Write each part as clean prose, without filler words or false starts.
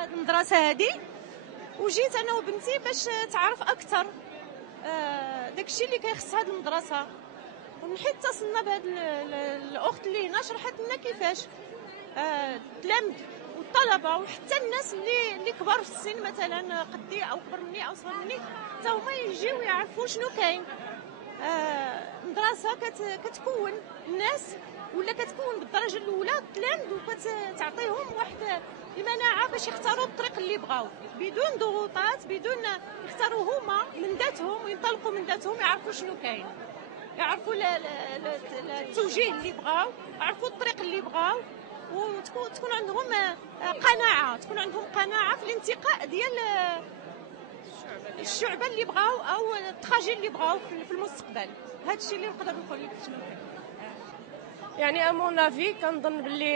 هذه المدرسه هذه، وجيت انا وبنتي باش تعرف اكثر داكشي اللي كيخص هذه المدرسه. وحيت اتصلنا بهذه الاخت اللي هنا شرحت لنا كيفاش التلاميذ والطلبه وحتى الناس اللي كبار في السن مثلا قدي او كبر مني او صغر مني حتى هما يجيو يعرفوا شنو كاين. مدرسه كتكون الناس ولا كتكون بالدرجه الاولى التلاميذ وكتعطيهم واحد المناعه باش يختاروا الطريق اللي بغاو بدون ضغوطات، بدون يختاروا هما من ذاتهم وينطلقوا من ذاتهم، يعرفوا شنو كاين، يعرفوا التوجيه اللي بغاو، يعرفوا الطريق اللي بغاو، وتكون عندهم قناعه، تكون عندهم قناعه في الانتقاء ديال الشعبه اللي بغاو او التراجي اللي بغاو في المستقبل. هذا الشيء اللي نقدر نقول لك شنو كاين. يعني امون افي كنظن باللي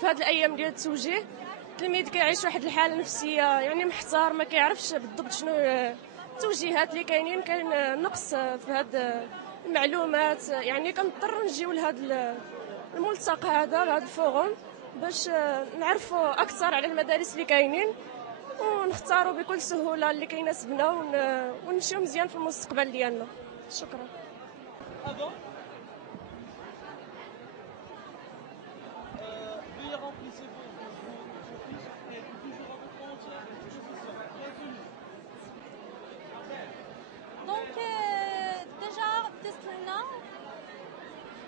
في هذه الايام ديال التوجيه التلميذ كيعيش واحد الحاله نفسيه يعني محتار، ما كيعرفش بالضبط شنو التوجيهات اللي كاينين. كاين نقص في هذه المعلومات، يعني كنضطر نجيو لهذا الملتقى هذا، لهذا الفوروم، باش نعرفوا اكثر على المدارس اللي كاينين ونختاروا بكل سهوله اللي كيناسبنا ونمشيو مزيان في المستقبل ديالنا. شكرا.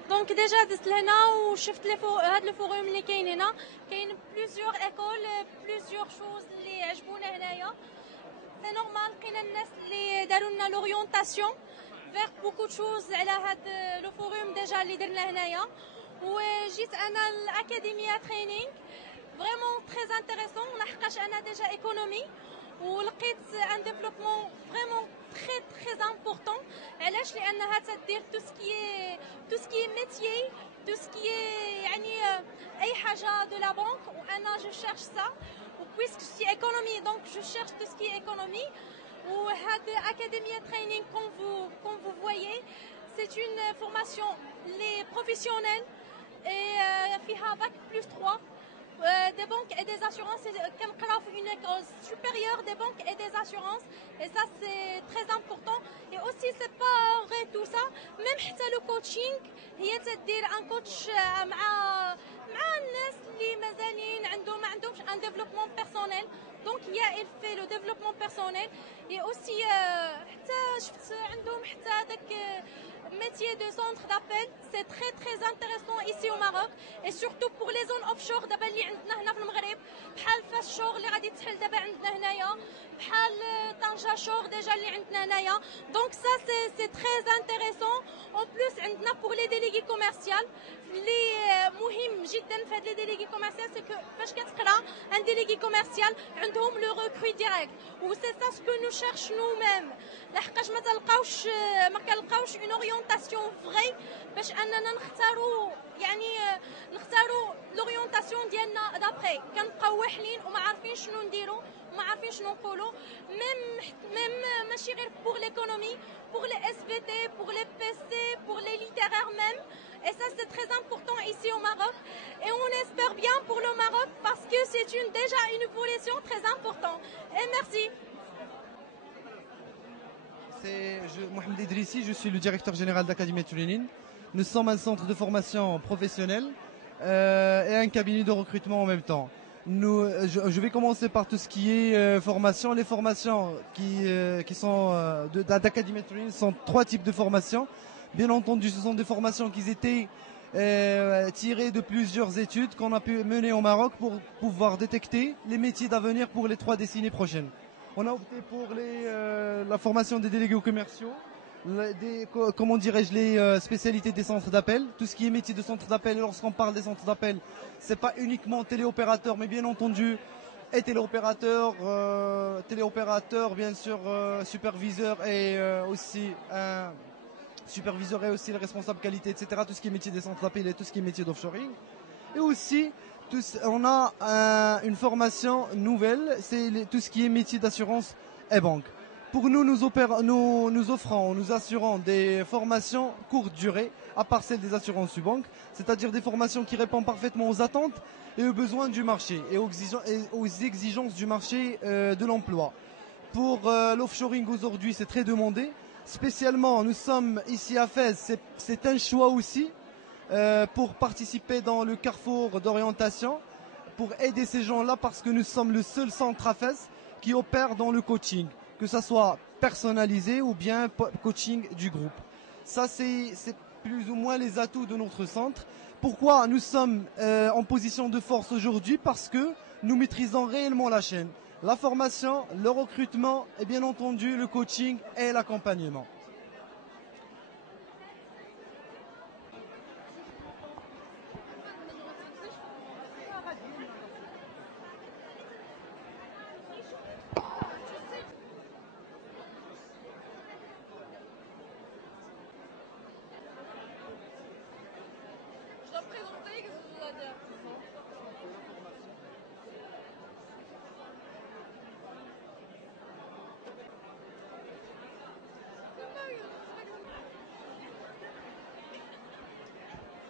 دونك ديجا دزت لهنا وشفت هاد الفوروم اللي كاين هنا، كاين بليزيور ايكول، بليزيور شوز اللي عجبونا هنايا. سي نورمال لقينا الناس اللي داروا لنا لورينتاسيون فيغ بوكو شوز على هاد لو فوروم ديجا اللي درنا هنايا. وجيت انا الاكاديميه ترينينغ فريمون تري انتريسون، لحقاش انا ديجا ايكونومي ولقيت ان ديفلوبمون فريمون تري تري امبورطون. علاش؟ لانها تدير تو سكي ميتيي، تو سكي يعني اي حاجه دو لا بانك، وانا جو شيرش سا وبويسك سي ايكونومي دونك جو شيرش تو سكي ايكونومي. وهاد اكاديميه ترينينغ كون فو فويي سي اون فورماسيون لي بروفيسيونيل et فيها باك بلس 3 des banques et des assurances, comme une école supérieure des banques et des assurances, et ça c'est très important. Et aussi c'est pas vrai tout ça, même حتى le coaching هي تدير ان كوتش مع الناس اللي مازالين ما عندهمش ان ديفلوبمون بيرسونيل. دونك هي il fait le développement personnel et aussi حتى شفت عندهم حتى داك métier de centre d'appel, c'est très très intéressant ici au Maroc, et surtout pour les zones offshore دابا اللي عندنا هنا في المغرب، بحال فاس شور اللي غادي تحل دابا عندنا هنايا، بحال طنجة شور ديجا اللي عندنا هنايا. دونك سا سي تري انتريسون. اون بلوس عندنا بور لي ديليغي كوميرسيال اللي مهم جدا في هاد لي ديليغي كوميرسيال، سي كو فاش كتقرا ان ديليغي كوميرسيال عندهم لو ريكروي ديريكت، و سي سا سكو نو شيرش نو ميم، لحقاش ما كنلقاوش اون اورينتاسيون فري باش اننا نختاروا، يعني نختاروا لورينتاسيون ديالنا دابري. كنبقاو واحلين وما عارفين شنو نديروا وما عارفين شنو نقولوا. ميم ماشي غير بور ليكونومي، pour les SVT, pour les PC, pour les littéraires même. Et ça c'est très important ici au Maroc. Et on espère bien pour le Maroc parce que c'est déjà une évolution très importante. Et merci. C'est Mohamed Idrissi, je suis le directeur général d'Académie Toulinine. Nous sommes un centre de formation professionnelle et un cabinet de recrutement en même temps. Je vais commencer par tout ce qui est formation. Les formations qui sont d'Académie Toulinine sont 3 types de formations. Bien entendu, ce sont des formations qui étaient tirées de plusieurs études qu'on a pu mener au Maroc pour pouvoir détecter les métiers d'avenir pour les 3 décennies prochaines. On a opté pour la formation des délégués commerciaux, comment dirais-je, les spécialités des centres d'appel, tout ce qui est métier de centre d'appel. Lorsqu'on parle des centres d'appel, c'est pas uniquement téléopérateur, mais bien entendu et téléopérateur, bien sûr, superviseur et aussi le responsable qualité, etc. Tout ce qui est métier des centres d'appel et tout ce qui est métier d'offshoring. Et aussi on a une formation nouvelle, c'est tout ce qui est métier d'assurance et banque. Pour nous, nous offrons, nous assurons des formations courte durée, à part celles des assurances Subbank, c'est-à-dire des formations qui répondent parfaitement aux attentes et aux besoins du marché et aux exigences du marché de l'emploi. Pour l'offshoring aujourd'hui, c'est très demandé. Spécialement, nous sommes ici à Fès, c'est un choix aussi pour participer dans le carrefour d'orientation, pour aider ces gens-là parce que nous sommes le seul centre à Fès qui opère dans le coaching, que ce soit personnalisé ou bien coaching du groupe. Ça, c'est plus ou moins les atouts de notre centre. Pourquoi nous sommes en position de force aujourd'hui? Parce que nous maîtrisons réellement la chaîne. La formation, le recrutement et bien entendu le coaching et l'accompagnement.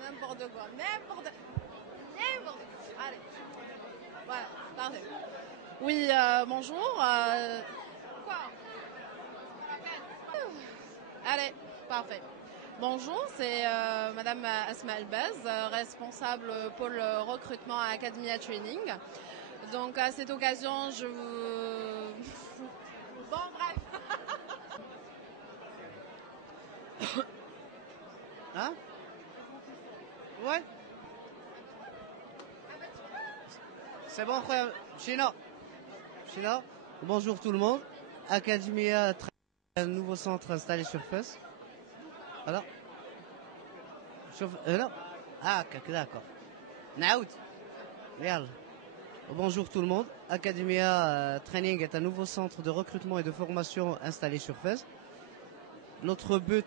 N'importe quoi, n'importe quoi. Allez, voilà, parfait. Oui, bonjour. Quoi? Allez, parfait. Bonjour, c'est Madame Asma Elbaz, responsable pôle recrutement à Academia Training. Donc à cette occasion, je vous... Bon, bref. Hein? Ouais. C'est bon, frère. China. Bonjour tout le monde. Academia, un nouveau centre installé sur Fès. Voilà. Là. Ah, d'accord. Naoud. Real. Bonjour tout le monde. Academia Training est un nouveau centre de recrutement et de formation installé sur Fès. Notre but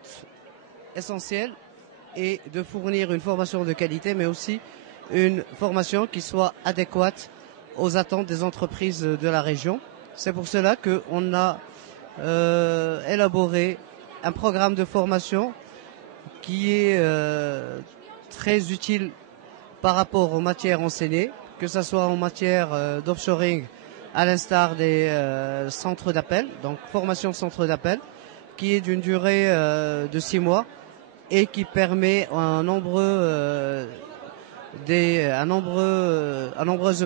essentiel est de fournir une formation de qualité, mais aussi une formation qui soit adéquate aux attentes des entreprises de la région. C'est pour cela qu'on a élaboré un programme de formation qui est très utile par rapport aux matières enseignées, que ce soit en matière d'offshoring, à l'instar des centres d'appel, donc formation de centre d'appel, qui est d'une durée de 6 mois et qui permet à nombreuses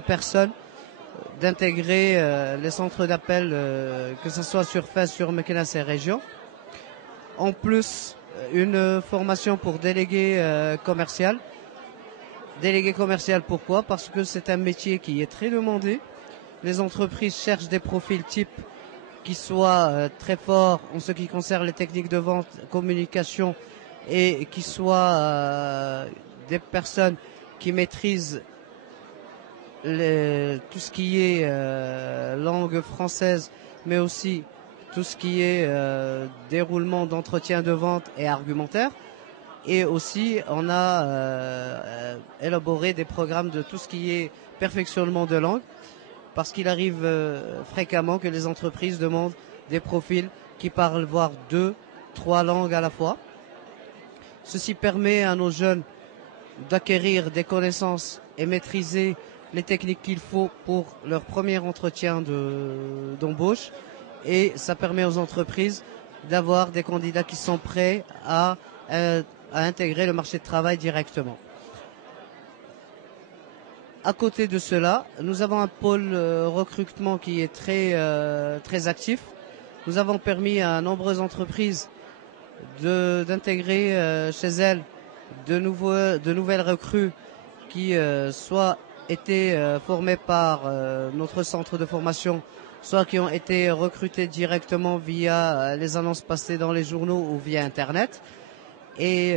personnes d'intégrer les centres d'appel, que ce soit sur Fès, sur Meknès et région. En plus, une formation pour délégué commercial. Délégué commercial, pourquoi? Parce que c'est un métier qui est très demandé. Les entreprises cherchent des profils type qui soient très forts en ce qui concerne les techniques de vente, communication, et qui soient des personnes qui maîtrisent tout ce qui est langue française, mais aussi tout ce qui est déroulement d'entretien de vente et argumentaire. Et aussi, on a élaboré des programmes de tout ce qui est perfectionnement de langue, parce qu'il arrive fréquemment que les entreprises demandent des profils qui parlent voire 2, 3 langues à la fois. Ceci permet à nos jeunes d'acquérir des connaissances et maîtriser les techniques qu'il faut pour leur premier entretien d'embauche. Et ça permet aux entreprises d'avoir des candidats qui sont prêts à intégrer le marché de travail directement. À côté de cela, nous avons un pôle recrutement qui est très actif. Nous avons permis à nombreuses entreprises d'intégrer chez elles de nouvelles recrues qui soit étaient formées par notre centre de formation, soit qui ont été recrutées directement via les annonces passées dans les journaux ou via Internet. Et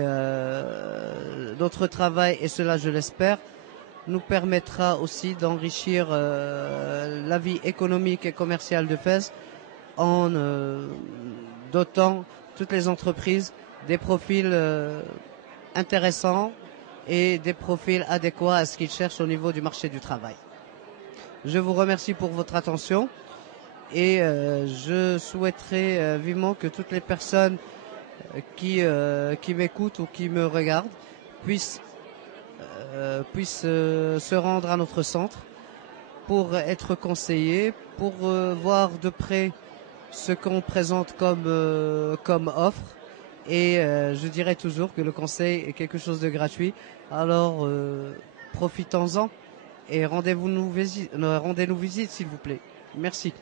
notre travail, et cela je l'espère, nous permettra aussi d'enrichir la vie économique et commerciale de Fès en dotant toutes les entreprises des profils intéressants et des profils adéquats à ce qu'ils cherchent au niveau du marché du travail. Je vous remercie pour votre attention Et je souhaiterais vivement que toutes les personnes qui m'écoutent ou qui me regardent puissent se rendre à notre centre pour être conseillés, pour voir de près ce qu'on présente comme offre. Et je dirais toujours que le conseil est quelque chose de gratuit. Alors profitons-en et rendez-nous visite s'il vous plaît. Merci.